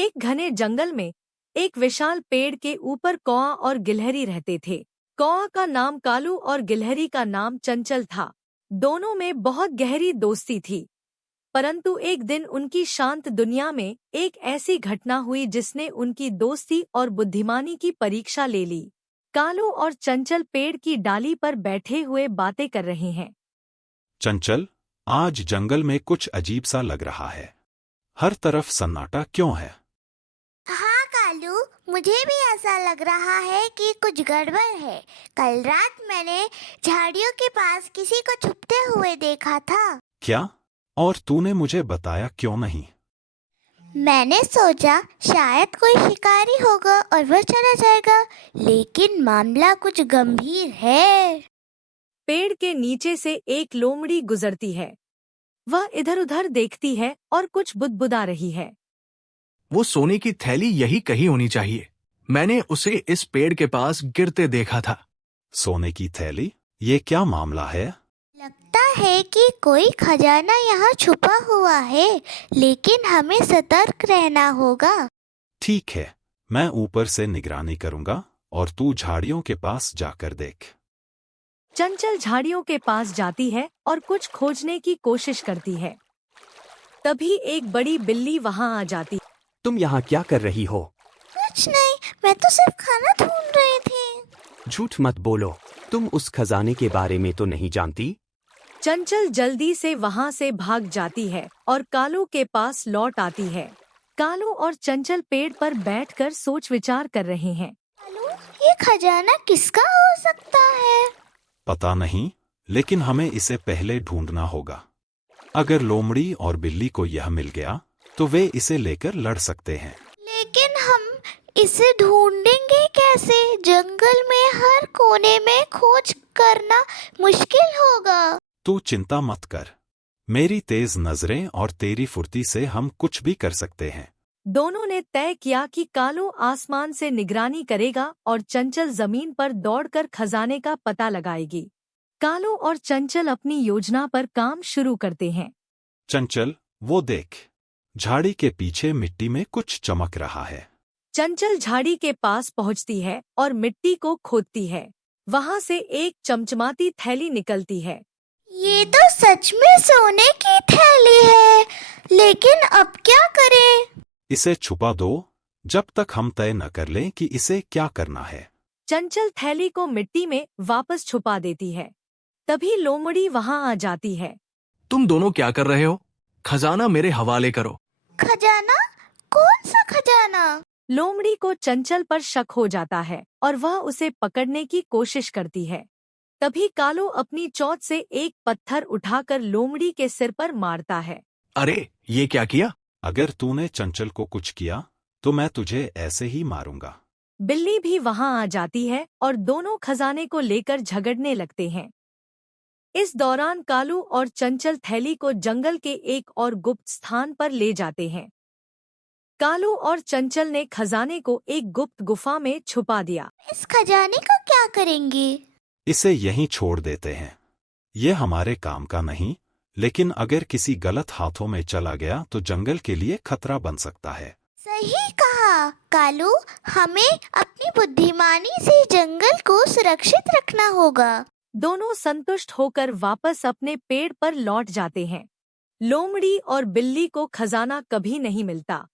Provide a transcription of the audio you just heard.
एक घने जंगल में एक विशाल पेड़ के ऊपर कौआ और गिलहरी रहते थे। कौआ का नाम कालू और गिलहरी का नाम चंचल था। दोनों में बहुत गहरी दोस्ती थी। परंतु एक दिन उनकी शांत दुनिया में एक ऐसी घटना हुई जिसने उनकी दोस्ती और बुद्धिमानी की परीक्षा ले ली। कालू और चंचल पेड़ की डाली पर बैठे हुए बातें कर रहे हैं। चंचल, आज जंगल में कुछ अजीब सा लग रहा है। हर तरफ सन्नाटा क्यों है? हाँ कालू, मुझे भी ऐसा लग रहा है कि कुछ गड़बड़ है। कल रात मैंने झाड़ियों के पास किसी को छुपते हुए देखा था। क्या? और तूने मुझे बताया क्यों नहीं? मैंने सोचा शायद कोई शिकारी होगा और वह चला जाएगा, लेकिन मामला कुछ गंभीर है। पेड़ के नीचे से एक लोमड़ी गुजरती है। वह इधर-उधर देखती है और कुछ बुदबुदा रही है। वो सोने की थैली यही कहीं होनी चाहिए। मैंने उसे इस पेड़ के पास गिरते देखा था। सोने की थैली? ये क्या मामला है? लगता है कि कोई खजाना यहाँ छुपा हुआ है, लेकिन हमें सतर्क रहना होगा। ठीक है, मैं ऊपर से निगरानी करूंगा और तू झाड़ियों के पास जाकर देख। चंचल झाड़ियों के पास जाती है और कुछ खोजने की कोशिश करती है। तभी एक बड़ी बिल्ली वहां आ जाती। तुम यहाँ क्या कर रही हो? कुछ नहीं, मैं तो सिर्फ खाना ढूंढ रही थी। झूठ मत बोलो, तुम उस खजाने के बारे में तो नहीं जानती। चंचल जल्दी से वहां से भाग जाती है और कालू के पास लौट आती है। कालू और चंचल पेड़ पर बैठकर सोच विचार कर रहे हैं। कालू, ये खजाना किसका हो सकता है? पता नहीं, लेकिन हमें इसे पहले ढूंढना होगा। अगर लोमड़ी और बिल्ली को यह मिल गया तो वे इसे लेकर लड़ सकते हैं। लेकिन हम इसे ढूंढेंगे कैसे? जंगल में हर कोने में खोज करना मुश्किल होगा। तू चिंता मत कर, मेरी तेज नजरें और तेरी फुर्ती से हम कुछ भी कर सकते हैं। दोनों ने तय किया कि कालू आसमान से निगरानी करेगा और चंचल जमीन पर दौड़कर खजाने का पता लगाएगी। कालू और चंचल अपनी योजना पर काम शुरू करते हैं। चंचल, वो देख, झाड़ी के पीछे मिट्टी में कुछ चमक रहा है। चंचल झाड़ी के पास पहुंचती है और मिट्टी को खोदती है। वहां से एक चमचमाती थैली निकलती है। ये तो सच में सोने की थैली है, लेकिन अब क्या करें? इसे छुपा दो जब तक हम तय न कर लें कि इसे क्या करना है। चंचल थैली को मिट्टी में वापस छुपा देती है। तभी लोमड़ी वहां आ जाती है। तुम दोनों क्या कर रहे हो? खजाना मेरे हवाले करो। खजाना? कौन सा खजाना? लोमड़ी को चंचल पर शक हो जाता है और वह उसे पकड़ने की कोशिश करती है। तभी कालू अपनी चोंच से एक पत्थर उठाकर लोमड़ी के सिर पर मारता है। अरे, ये क्या किया? अगर तूने चंचल को कुछ किया तो मैं तुझे ऐसे ही मारूंगा। बिल्ली भी वहां आ जाती है और दोनों खजाने को लेकर झगड़ने लगते हैं। इस दौरान कालू और चंचल थैली को जंगल के एक और गुप्त स्थान पर ले जाते हैं। कालू और चंचल ने खजाने को एक गुप्त गुफा में छुपा दिया। इस खजाने का क्या करेंगे? इसे यहीं छोड़ देते हैं। ये हमारे काम का नहीं, लेकिन अगर किसी गलत हाथों में चला गया तो जंगल के लिए खतरा बन सकता है। सही कहा कालू, हमें अपनी बुद्धिमानी से जंगल को सुरक्षित रखना होगा। दोनों संतुष्ट होकर वापस अपने पेड़ पर लौट जाते हैं। लोमड़ी और बिल्ली को खजाना कभी नहीं मिलता।